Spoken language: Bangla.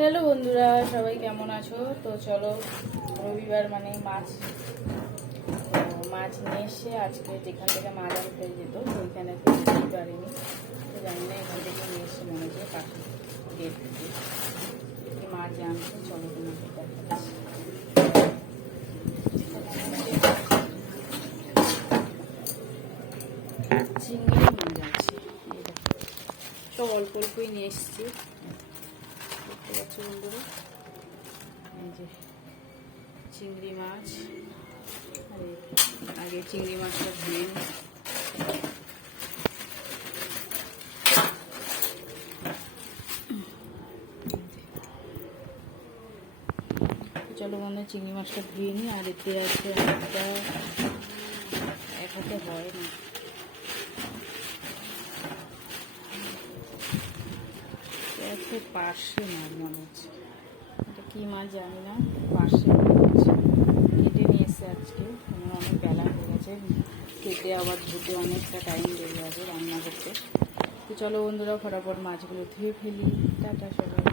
হ্যালো বন্ধুরা, সবাই কেমন আছো? তো চলো, রবিবার মানে মাছ নিয়ে এসে আজকে যেখান থেকে মাছ আনতে যেত ওইখানে তো যেতেই পারিনি। তো জানি না, এখান থেকে নিয়ে এসে মনে হচ্ছে পাশে গেট থেকে মাছ আনছে। চলো তোমাকে দেখাচ্ছি। চিংড়ি মাছ আছে, তো অল্প অল্পই নিয়ে এসছি। দেখতে পাচ্ছ বন্ধুরা, এই যে চিংড়ি মাছ। আগে চিংড়ি মাছটা ধুয়ে নিই। চলো বন্ধু, চিংড়ি মাছটা ধুয়ে নিই। আর এতে আছে একটা এক হাতে হয় না, আছে পার্শে মাছ মনে হচ্ছে। এটা কী মাছ জানি না, পার্শে মাছ কেটে নিয়ে এসছে আজকে। অনেক বেলা হয়ে গেছে, কেটে আবার ধুতে অনেকটা টাইম লেগে যাবে রান্না করতে। তো চলো বন্ধুরা, ফটাফট মাছগুলো ধুয়ে ফেলি। টাটা সবাই।